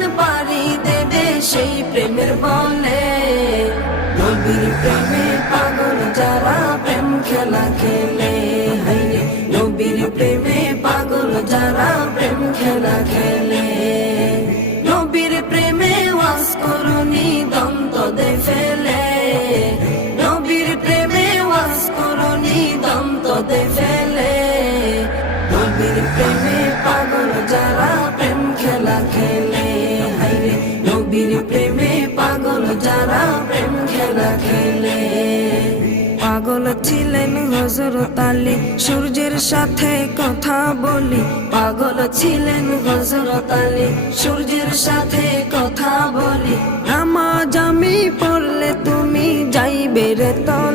তুফান পাড়ি দেবে সেই প্রেমের বলে। নবীর প্রেমে পাগল যারা প্রেম খেলা খেলে, হাইরে নবীর প্রেমে পাগল যারা প্রেম খেলা খেলে। নবীর প্রেমে ওয়াজ করুনি দন্ত দে ফেলে, নবীর প্রেমে ওয়াজ করুনি দন্ত দে ফেলে। নবীর প্রেমে পাগল যারা প্রেম খেলা খেলে, হাইরে নবীর প্রেমে পাগল যারা প্রেম খেলা খেলে। পাগল ছিলেন হযরত আলী, সূর্যের সাথে কথা বলি। পাগল ছিলেন হযরত আলী, সূর্যের সাথে কথা বলি। নামাজ আমি পড়লে তুমি যাইবে রে তলে।